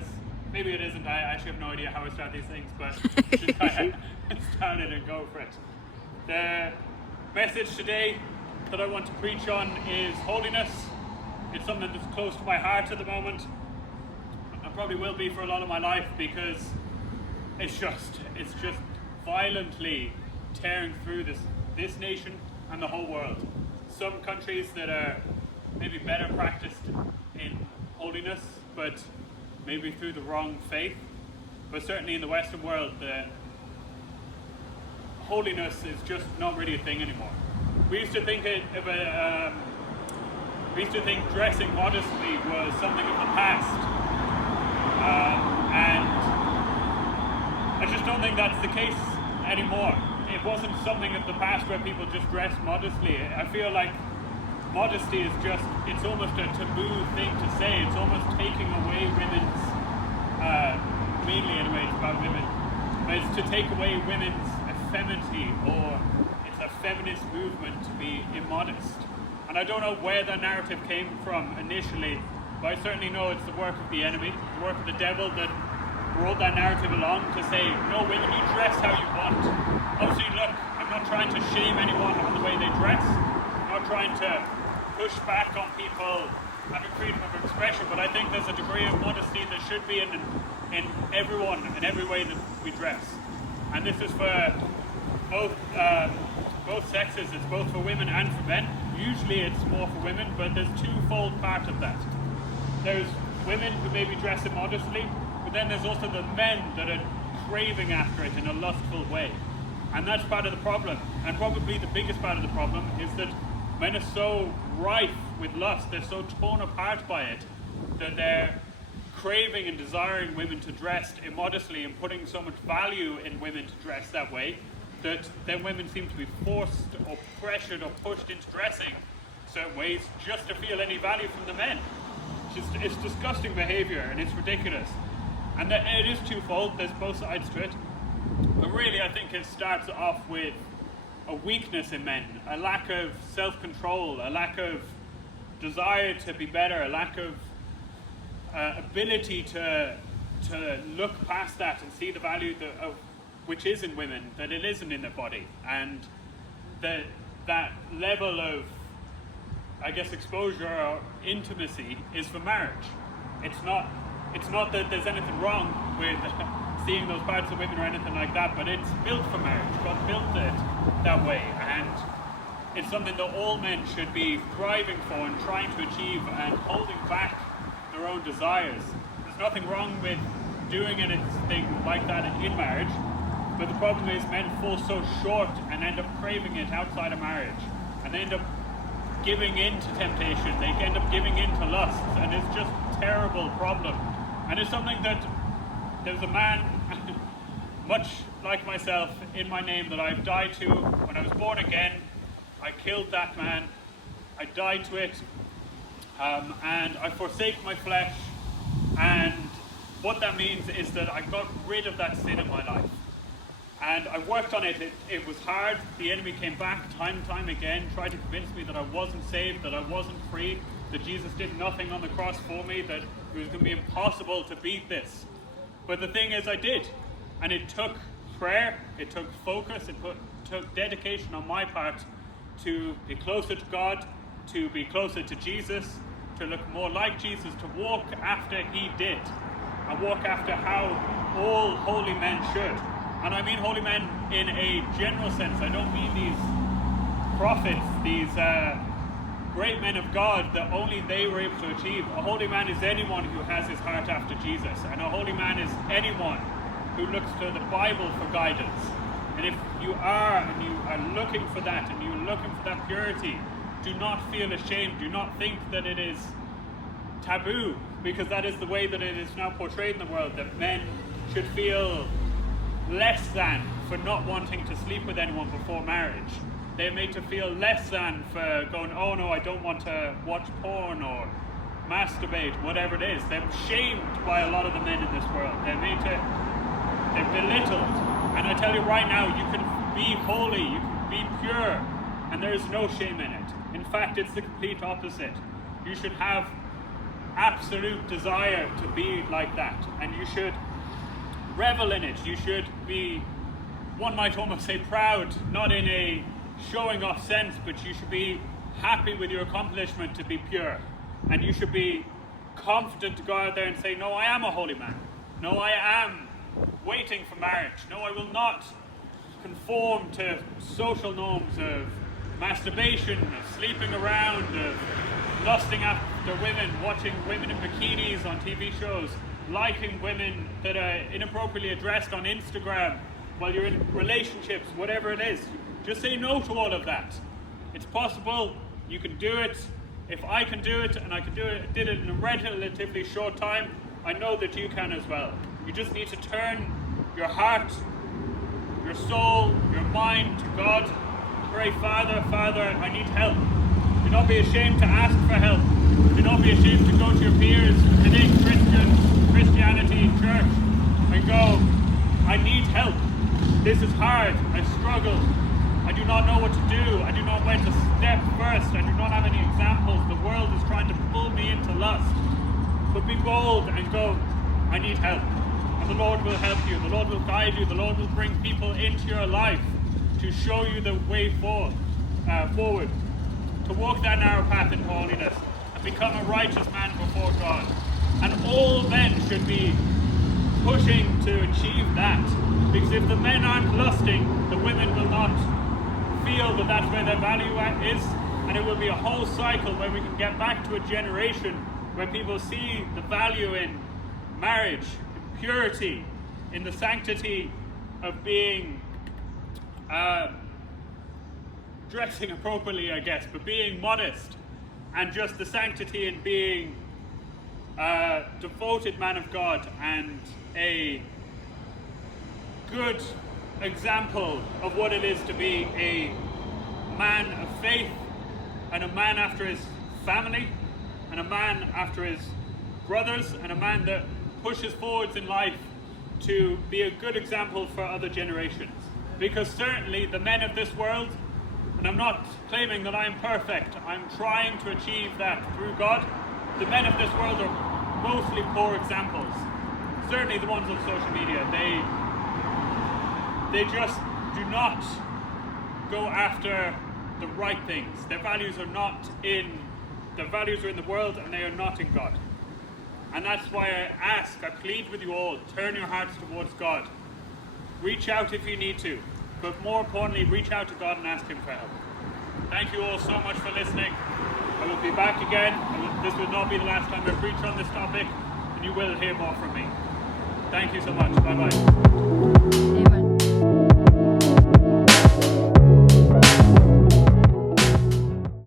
holiness. Maybe it isn't. I actually have no idea how I start these things, but just kind of start it and go for it. The message today that I want to preach on is holiness. It's something that's close to my heart at the moment. And probably will be for a lot of my life, because it's just violently tearing through this nation and the whole world. Some countries that are maybe better practiced in holiness, but maybe through the wrong faith. But certainly in the Western world, the holiness is just not really a thing anymore. We used to think dressing modestly was something of the past, and I just don't think that's the case anymore. It wasn't something of the past where people just dress modestly. I feel like modesty is it's almost a taboo thing to say. It's almost taking away women's, mainly anyway, it's about women, but it's to take away women's effeminacy, or it's a feminist movement to be immodest. And I don't know where that narrative came from initially, but I certainly know it's the work of the enemy, the work of the devil, that brought that narrative along to say, no, women, you dress how you want. Obviously, look, I'm not trying to shame anyone on the way they dress. I'm not trying to push back on people having freedom of expression, but I think there's a degree of modesty that should be in everyone, in every way that we dress. And this is for both sexes. It's both for women and for men. Usually it's more for women, but there's twofold part of that. There's women who maybe dress immodestly, but then there's also the men that are craving after it in a lustful way. And that's part of the problem. And probably the biggest part of the problem is that men are so rife with lust, they're so torn apart by it, that they're craving and desiring women to dress immodestly and putting so much value in women to dress that way, that then women seem to be forced or pressured or pushed into dressing certain ways just to feel any value from the men. It's disgusting behavior, and it's ridiculous. And it is twofold, there's both sides to it. But really, I think it starts off with a weakness in men, a lack of self-control, a lack of desire to be better, a lack of ability to look past that and see the value of which is in women, that it isn't in their body. And that level of, I guess, exposure or intimacy is for marriage. It's not that there's anything wrong with seeing those parts of women or anything like that, but it's built for marriage. God built it that way, and it's something that all men should be striving for and trying to achieve, and holding back their own desires. There's nothing wrong with doing anything like that in marriage, but the problem is men fall so short and end up craving it outside of marriage, and they end up giving in to temptation, they end up giving in to lust, and it's just a terrible problem. And it's something that there's a man, much like myself, in my name that I've died to. When I was born again, I killed that man, I died to it, and I forsake my flesh, and what that means is that I got rid of that sin in my life. And I worked on it. It was hard. The enemy came back time and time again, tried to convince me that I wasn't saved, that I wasn't free, that Jesus did nothing on the cross for me, that it was going to be impossible to beat this. But the thing is, I did. And it took prayer, it took focus, it took dedication on my part to be closer to God, to be closer to Jesus, to look more like Jesus, to walk after he did, and walk after how all holy men should. And I mean holy men in a general sense. I don't mean these prophets, these great men of God that only they were able to achieve. A holy man is anyone who has his heart after Jesus. And a holy man is anyone who looks to the Bible for guidance. And if you are, and you are looking for that, and you're looking for that purity, do not feel ashamed. Do not think that it is taboo, because that is the way that it is now portrayed in the world, that men should feel less than for not wanting to sleep with anyone before marriage. They're made to feel less than for going, oh no, I don't want to watch porn or masturbate, whatever it is. They're shamed by a lot of the men in this world. They're belittled. And I tell you right now, you can be holy, you can be pure, and there is no shame in it. In fact, it's the complete opposite. You should have absolute desire to be like that, and you should revel in it. You should be, one might almost say, proud, not in a showing off sense, but you should be happy with your accomplishment to be pure, and you should be confident to go out there and say, no, I am a holy man. No, I am waiting for marriage. No, I will not conform to social norms of masturbation, of sleeping around, of lusting after women, watching women in bikinis on TV shows, liking women that are inappropriately addressed on Instagram while you're in relationships, whatever it is. Just say no to all of that. It's possible. You can do it. If I can do it, and I did it in a relatively short time, I know that you can as well. You just need to turn your heart, your soul, your mind to God. Pray, Father, Father, I need help. Do not be ashamed to ask for help. Do not be ashamed to go to your peers within Christianity, church, and go, I need help. This is hard. I struggle. I do not know what to do. I do not know where to step first. I do not have any examples. The world is trying to pull me into lust. But be bold and go, I need help. And the Lord will help you. The Lord will guide you. The Lord will bring people into your life to show you the way forward, to walk that narrow path in holiness and become a righteous man before God. And all men should be pushing to achieve that. Because if the men aren't lusting, the women will not feel that that's where their value is. And it will be a whole cycle where we can get back to a generation where people see the value in marriage, in purity, in the sanctity of being dressing appropriately, I guess, but being modest, and just the sanctity in being a devoted man of God and a good example of what it is to be a man of faith and a man after his family and a man after his brothers and a man that pushes forwards in life to be a good example for other generations. Because certainly the men of this world, and I'm not claiming that I'm perfect, I'm trying to achieve that through God, the men of this world are mostly poor examples. Certainly the ones on social media, they just do not go after the right things. Their values are in the world, and they are not in God. And that's why I plead with you all, turn your hearts towards God. Reach out if you need to, but more importantly, reach out to God and ask Him for help. Thank you all so much for listening. I will be back again. This will not be the last time I preach on this topic, and you will hear more from me. Thank you so much. Bye-bye. Amen.